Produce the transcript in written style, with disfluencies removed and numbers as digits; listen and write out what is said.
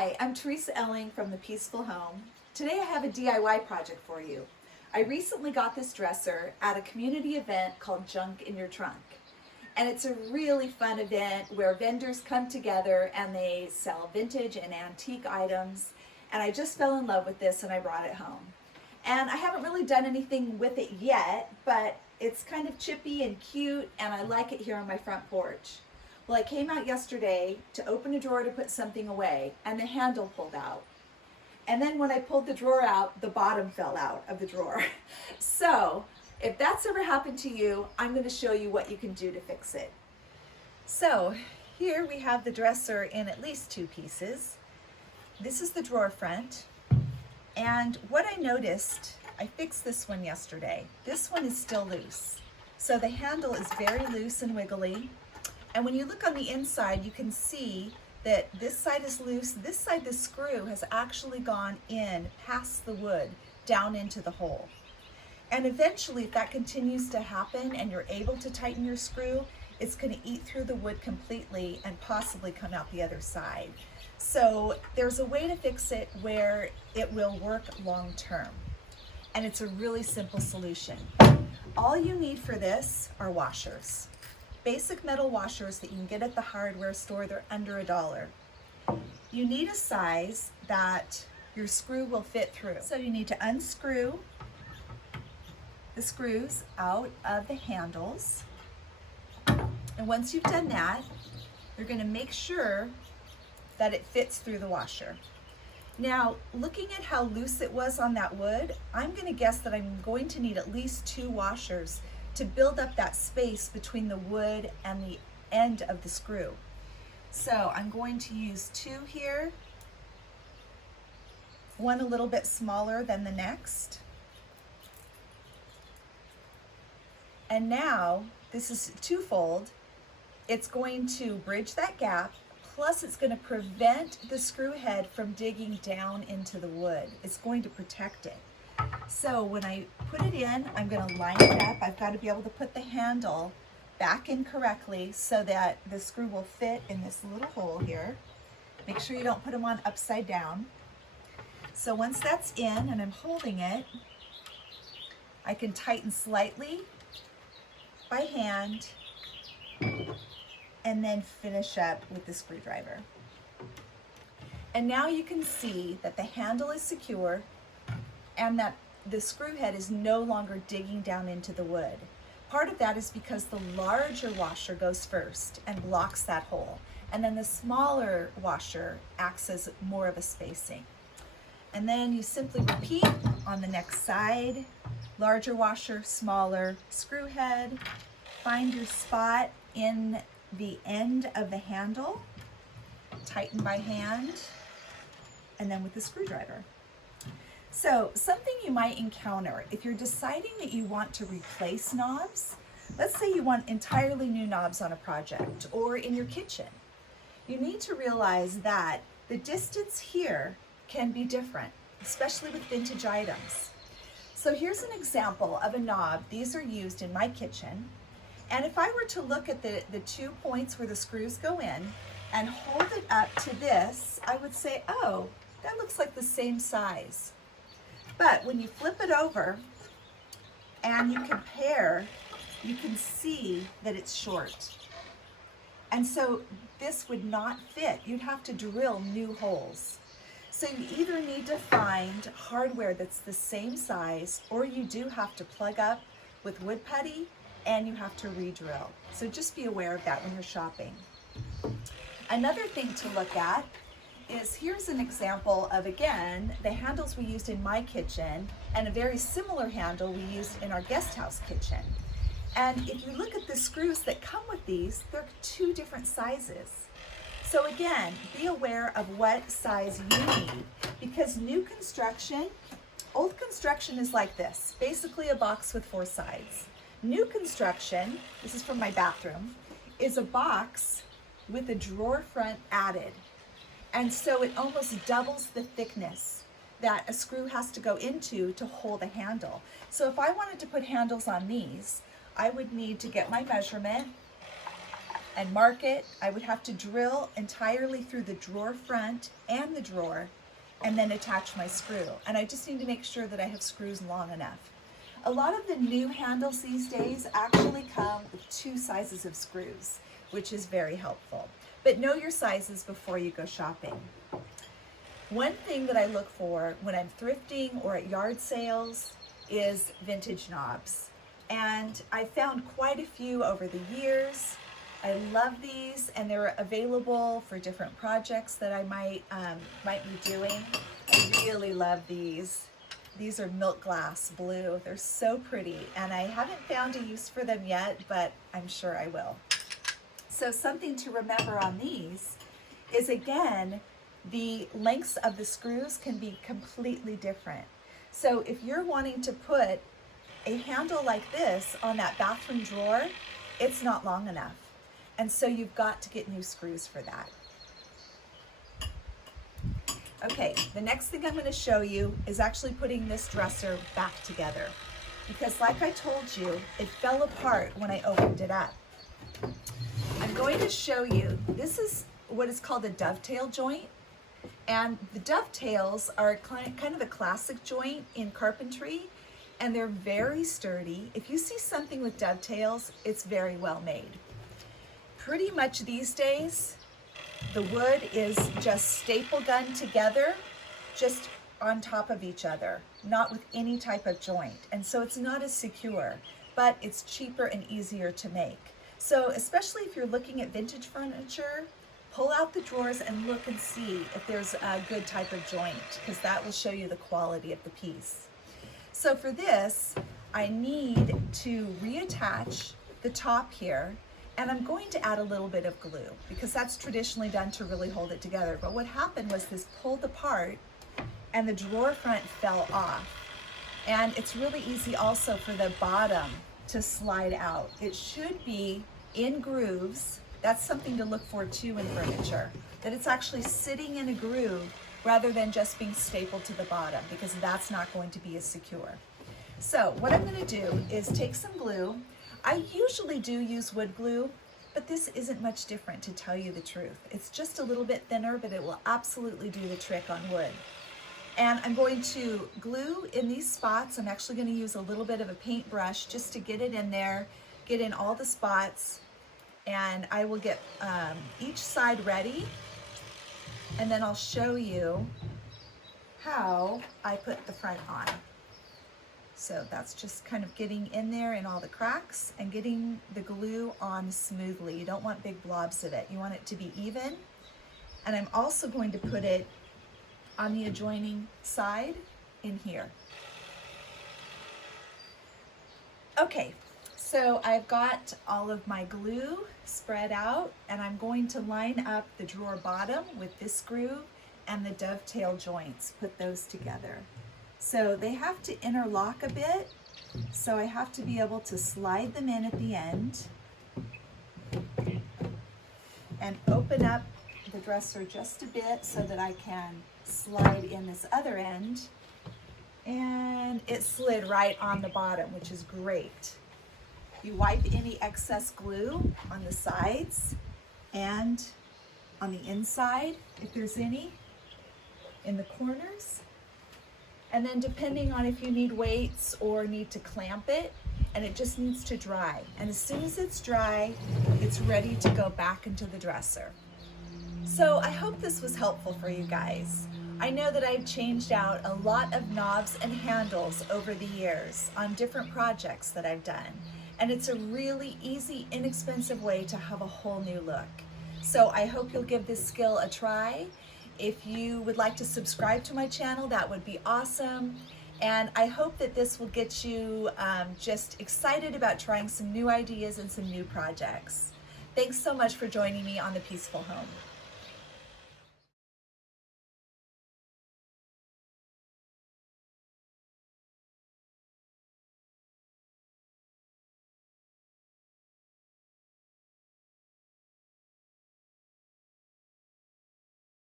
Hi, I'm Teresa Elling from The Peaceful Home. Today I have a DIY project for you. I recently got this dresser at a community event called Junk in Your Trunk. And it's a really fun event where vendors come together and they sell vintage and antique items. And I just fell in love with this and I brought it home. And I haven't really done anything with it yet, but it's kind of chippy and cute and I like it here on my front porch. Well, I came out yesterday to open a drawer to put something away and the handle pulled out. And then when I pulled the drawer out, the bottom fell out of the drawer. So if that's ever happened to you, I'm going to show you what you can do to fix it. So here we have the dresser in at least two pieces. This is the drawer front. And what I noticed, I fixed this one yesterday. This one is still loose. So the handle is very loose and wiggly. And when you look on the inside, you can see that this side is loose. This side, the screw has actually gone in past the wood down into the hole. And eventually, if that continues to happen and you're able to tighten your screw, it's going to eat through the wood completely and possibly come out the other side. So there's a way to fix it where it will work long term. And it's a really simple solution. All you need for this are washers. Basic metal washers that you can get at the hardware store. They're under $1. You need a size that your screw will fit through. So you need to unscrew the screws out of the handles. And once you've done that, you're going to make sure that it fits through the washer. Now, looking at how loose it was on that wood, I'm going to guess that I'm going to need at least 2 washers to build up that space between the wood and the end of the screw. So I'm going to use 2 here, one a little bit smaller than the next. And now this is twofold. It's going to bridge that gap, plus it's going to prevent the screw head from digging down into the wood. It's going to protect it. So when I put it in, I'm going to line it up. I've got to be able to put the handle back in correctly so that the screw will fit in this little hole here. Make sure you don't put them on upside down. So once that's in and I'm holding it, I can tighten slightly by hand and then finish up with the screwdriver. And now you can see that the handle is secure and that the screw head is no longer digging down into the wood. Part of that is because the larger washer goes first and blocks that hole, and then the smaller washer acts as more of a spacing. And then you simply repeat on the next side, larger washer, smaller screw head, find your spot in the end of the handle, tighten by hand, and then with the screwdriver. So something you might encounter if you're deciding that you want to replace knobs, let's say you want entirely new knobs on a project or in your kitchen, you need to realize that the distance here can be different, especially with vintage items. So here's an example of a knob. These are used in my kitchen. And if I were to look at the 2 points where the screws go in and hold it up to this, I would say, oh, that looks like the same size. But when you flip it over and you compare, you can see that it's short. And so this would not fit. You'd have to drill new holes. So you either need to find hardware that's the same size, or you do have to plug up with wood putty and you have to re-drill. So just be aware of that when you're shopping. Another thing to look at is, here's an example of, again, the handles we used in my kitchen and a very similar handle we used in our guest house kitchen. And if you look at the screws that come with these, they're 2 different sizes. So again, be aware of what size you need, because new construction, old construction is like this, basically a box with 4 sides. New construction, this is from my bathroom, is a box with a drawer front added. And so it almost doubles the thickness that a screw has to go into to hold a handle. So if I wanted to put handles on these, I would need to get my measurement and mark it. I would have to drill entirely through the drawer front and the drawer and then attach my screw. And I just need to make sure that I have screws long enough. A lot of the new handles these days actually come with 2 sizes of screws, which is very helpful. But know your sizes before you go shopping. One thing that I look for when I'm thrifting or at yard sales is vintage knobs. And I found quite a few over the years. I love these, and they're available for different projects that I might be doing. I really love these. These are milk glass blue. They're so pretty, and I haven't found a use for them yet, but I'm sure I will. So something to remember on these is, again, the lengths of the screws can be completely different. So if you're wanting to put a handle like this on that bathroom drawer, it's not long enough. And so you've got to get new screws for that. Okay, the next thing I'm going to show you is actually putting this dresser back together. Because like I told you, it fell apart when I opened it up. I'm going to show you, this is what is called a dovetail joint. And the dovetails are kind of a classic joint in carpentry, and they're very sturdy. If you see something with dovetails, it's very well made. Pretty much these days, the wood is just staple gunned together, just on top of each other, not with any type of joint. And so it's not as secure, but it's cheaper and easier to make. So especially if you're looking at vintage furniture, pull out the drawers and look and see if there's a good type of joint, because that will show you the quality of the piece. So for this, I need to reattach the top here, and I'm going to add a little bit of glue because that's traditionally done to really hold it together. But what happened was this pulled apart and the drawer front fell off. And it's really easy also for the bottom to slide out. It should be in grooves. That's something to look for too in furniture, that it's actually sitting in a groove rather than just being stapled to the bottom, because that's not going to be as secure. So what I'm going to do is take some glue. I usually do use wood glue, but this isn't much different, to tell you the truth. It's just a little bit thinner, but it will absolutely do the trick on wood. And I'm going to glue in these spots. I'm actually going to use a little bit of a paintbrush just to get it in there, get in all the spots, and I will get each side ready, and then I'll show you how I put the front on. So that's just kind of getting in there in all the cracks and getting the glue on smoothly. You don't want big blobs of it. You want it to be even. And I'm also going to put it on the adjoining side in here. Okay, so I've got all of my glue spread out, and I'm going to line up the drawer bottom with this groove and the dovetail joints, put those together. So they have to interlock a bit, so I have to be able to slide them in at the end and open up the dresser just a bit so that I can slide in this other end. And it slid right on the bottom, which is great. You wipe any excess glue on the sides and on the inside, if there's any, in the corners. And then depending on if you need weights or need to clamp it, and it just needs to dry. And as soon as it's dry, it's ready to go back into the dresser. So I hope this was helpful for you guys. I know that I've changed out a lot of knobs and handles over the years on different projects that I've done. And it's a really easy, inexpensive way to have a whole new look. So I hope you'll give this skill a try. If you would like to subscribe to my channel, that would be awesome. And I hope that this will get you just excited about trying some new ideas and some new projects. Thanks so much for joining me on The Peaceful Home.